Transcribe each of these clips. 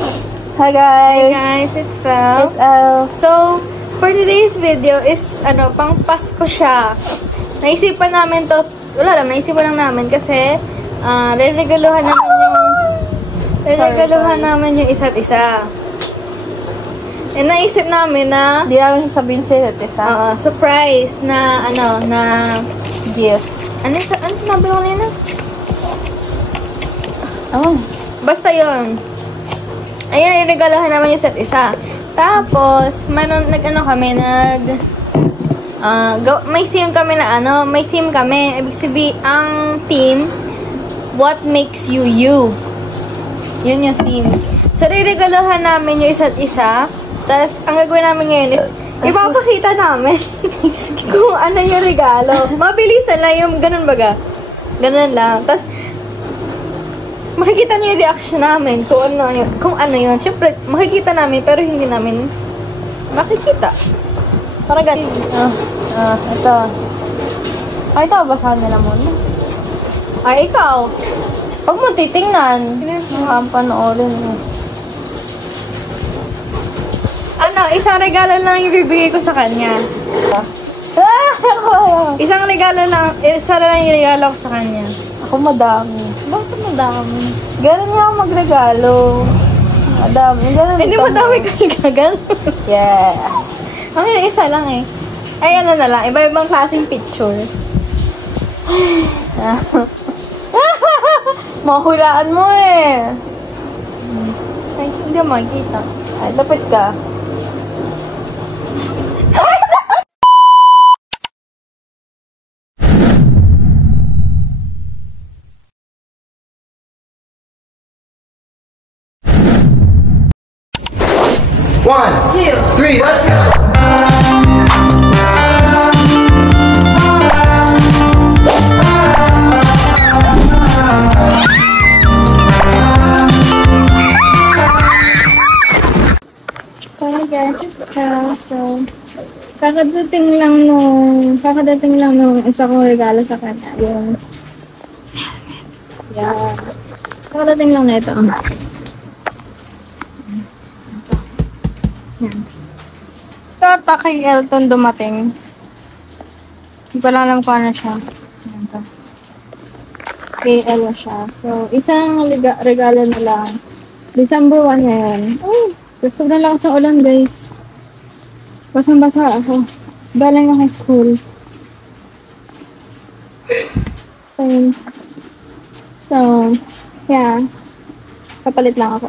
Hi guys! Hi guys, it's Fel. It's Elle. So, for today's video is, pang Pasko siya. Naisipan namin to, naisipan lang namin kasi, re-regaluhan namin yung isa't isa. And naisip namin na, Di namin sasabihin sa isa't isa. surprise na, na Gifts. ano sinabi ko kanina? Basta yun. Ayan, regalahan naman yung isa't isa. Tapos, may theme kami na may theme kami. Ibig sabihin, ang theme, what makes you you. Yun yung theme. So, regalahan namin yung isa't isa. Tapos, ang gagawin namin ngayon is, ipapakita namin kung ano yung regalo. Mabilisan lang yung ganun baga. Ganun lang. Tapos, makikita niyo yung reaction namin kung ano yun. Siyempre, makikita namin pero hindi namin makikita. Para ganun. Ito. Ay, ito, basahan nila muna. Ay, ikaw. Huwag mo titingnan. Ang panoorin mo. Isang regalo lang yung bibigay ko sa kanya. Isa lang yung regalo ko sa kanya. Ako madami. Bakit madami? Ganun nga ako magregalo. Madami. Hindi madami ka nagagano. Yeah. Okay, isa lang eh. Ay, na lang. Iba-ibang klaseng picture. Mahulaan mo eh. Ay, hindi mo makikita. Ay, lapit ka. One, 2, 3, let's go! Hi guys, it's Cal. So, kakadating lang nung isa kong regalo sa kanya. Yung yeah. Kakadating lang na ito. Yan. Start kay Elton dumating. Hindi ko lang alam kung ano siya. Yan to. Kay Ella siya. So, isang regalo na lang. December 1 ngayon. Oh, sobrang lakas ng ulan guys. Basang-basa ako. Galing ako school. So, yeah. Kapalit lang ako.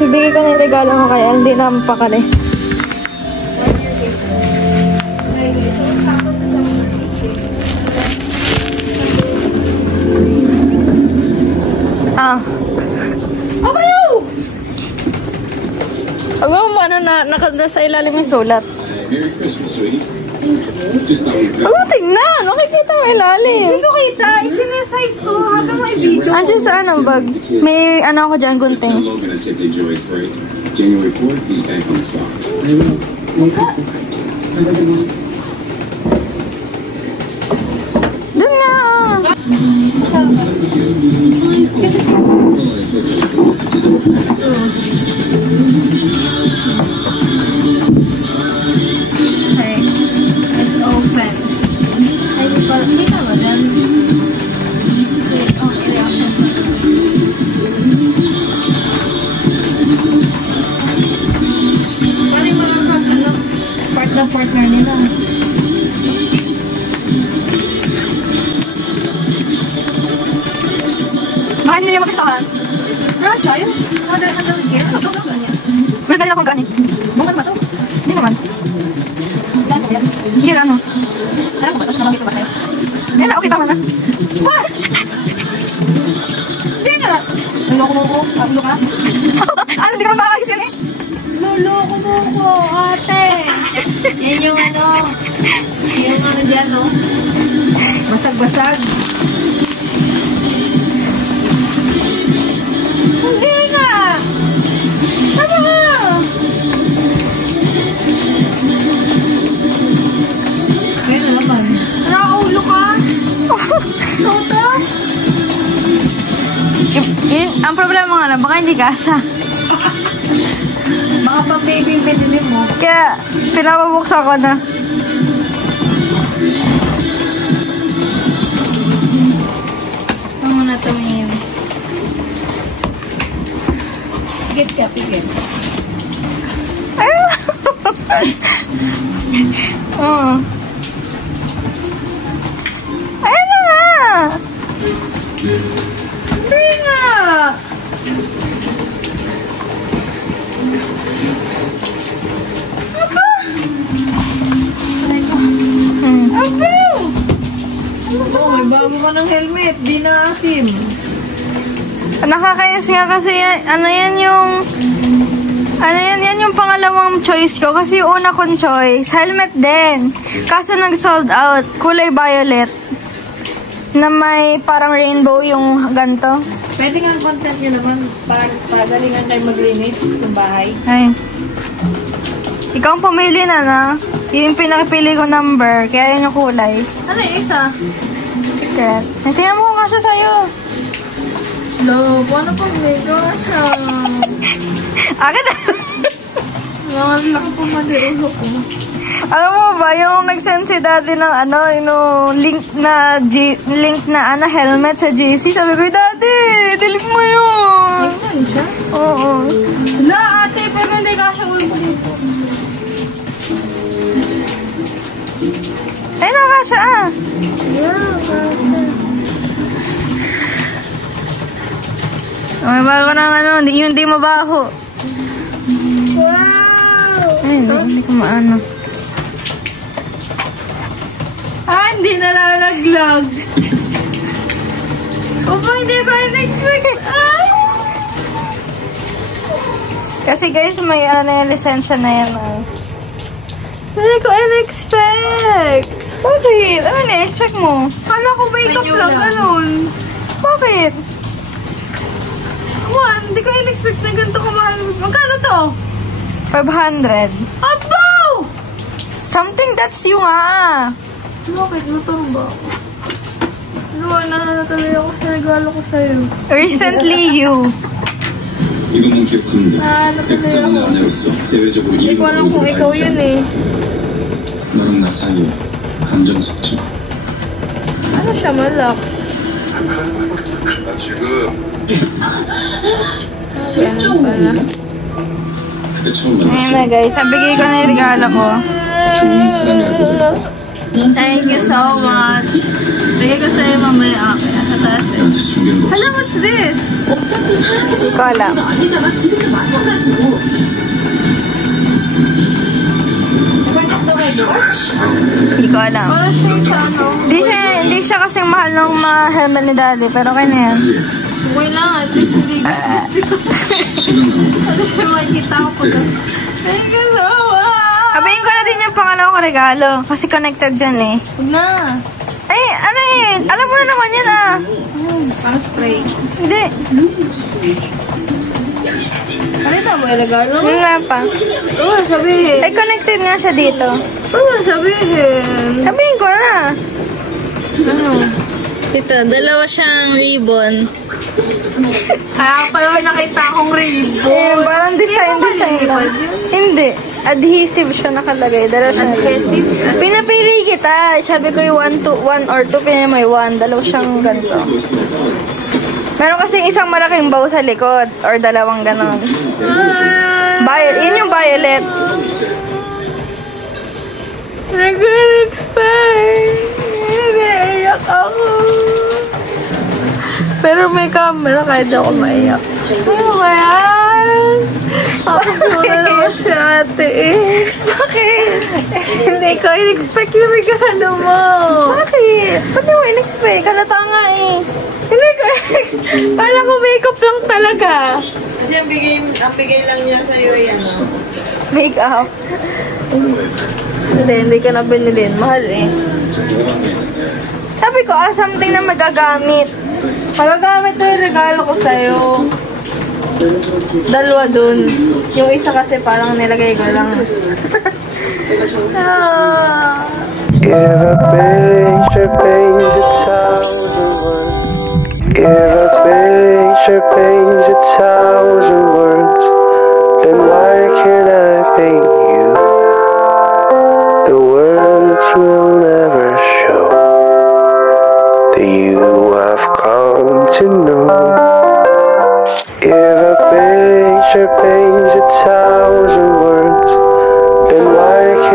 Bibigay ko ng regalo mo kaya, hindi na mapakali. Huwag mo nasa ilalim yung sulat. Merry Christmas, sweetie. Huwag mo tingnan! Makikita mo ilalim. Hindi ko kita. Isinesize ko. Hanggang may video. Andiyan sa anong bag? May ako dyan, gunting. January 4th, he's back on the clock. Merry Christmas. Doon na! Partner nila. Bakit hindi niya makisahan? Raja, yun. Another gear. Wala tayo na kung gani. Bukad ba ito? Hindi naman. Gear ano? Alam ko ba ito? Nabangit ba tayo? Yan na, okay tama na. What? Hindi nga. Luloko mo ko. Ulo ka? Ano, hindi ka naman makakagis yun eh. Luloko mo ko, ate. Yan yung dyan, no? Basag-basag. Hindi nga! Tama nga! Kaya na naman. Nakaulo ka? Toto? Ang problema nga lang, baka hindi kasha. Baka pa baby binili mo. Kaya, pinapabuksan ko na. Ito muna tumingin. Tigit ka, tigit. Oo. Ayun na nga! Hindi nga! Oh, may bago ka ng helmet. Di na asim. Nakakainis nga kasi yan yung pangalawang choice ko. Kasi yung una kong choice, helmet din. Kaso nag-sold out. Kulay violet. Na may parang rainbow yung ganto. Pwede nga ang content nyo naman. Pagalingan kayo maglinis ng bahay. Ay. Ikaw ang pumili na. Yung pinakapili ko number. Kaya yun yung kulay. Ano yung isa? Secret. Tingnan mo kung kasya sa'yo. Lo, paano pag may siya? Agad Nakalala ko pa madiulo ko. Alam mo ba, yung nag-send si daddy ng yung link na helmet sa GC, sabi ko, daddy, delete mo yun. Nag-send siya? Oo. La, ate, pero hindi ka siya ulit dito. Ay, nakasya Yeah, May bago ng yung di mabaho. wow! Ay, hindi ko maano. Hindi nalalaglag. Opo, hindi ko in-expect. Ay! Kasi guys, may na yung lisensya na yan. Hindi ko in-expect. Bakit? Ano na-expect mo? Kala ko makeup lang, ganun. Bakit? Hindi ko in-expect na ganito kamahal. Magkano to? 500. Abo! Something that's you nga. Bakit? Lutong ba ako? Natuloy ako sa regalo ko sa'yo. Recently you. 이것만 기억합니다. 백성의 아내로서 대외적으로 Hindi ko alam kung ikaw yun eh. 너랑 나 사이에 감정 섞지 마. Ano siya, malak? Ano pala? 그때 처음 Ayan 만났어. na guys, nabigay ko na yung regalo ko. 좋은 사람이라고 Thank you so much. Bigay ko sa'yo mamaya. Kaya sa taas eh. 나한테 숨기는 거 Hello, 없어. what's this? 어차피 사랑해줄 Hindi ko alam. 사람도 아니잖아. 지금도 마찬가지고. Hindi ko alam. Parang siya sa ano. Hindi siya kasing mahal ng helmet ni daddy, pero kaya na yan. Okay lang, at least hindi gusto ko. 시간 나는 거. At least may makikita ko po doon. Thank you so much. Sabihin ko na din yung pangalawang ko regalo, kasi connected dyan eh. Huwag na. Ay, ano eh, alam mo na naman yan ah. Parang spray. Hindi. Ano ito mo yung regalo? Wala pa. Oo, sabihin. Ay, connected nga siya dito. Oo, sabihin. Sabihin ko na. Ano? Ito, dalawa siyang ribbon. Kaya pala may nakita akong ribbon. Eh, parang design lang. Hindi. Adhesive siya nakalagay. Dalawa siya. Adhesive? Pinapili kita. Sabi ko yung 1 or 2, pinili mo yung 1. Dalawa siyang ganito. Meron kasing isang malaking bow sa likod. Or dalawang ganon. Yun yung violet. Nag-expect. Naiyak ako. Pero may camera kahit ako maiyak. Ano ba yan? Ako sura naman si ate eh. Bakit? Hindi ko in-expect yung regalo mo. Bakit? Ba't mo in-expect? Halata nga eh. Hindi ko in-expect. Kala ko makeup lang talaga. Kasi ang bigay lang niya sa'yo ay ano. Makeup. Hindi ka na binilin. Mahal eh. Sabi ko, something na magagamit. Magagamit ko yung regalo ko sa'yo. Dalawa dun. Yung isa kasi parang nilagay ko lang. If I paint your face 1,000 words, If a picture paints 1,000 words, then why can't I paint you? The words will never show the you I've come to know. If a picture paints 1,000 words, then why can't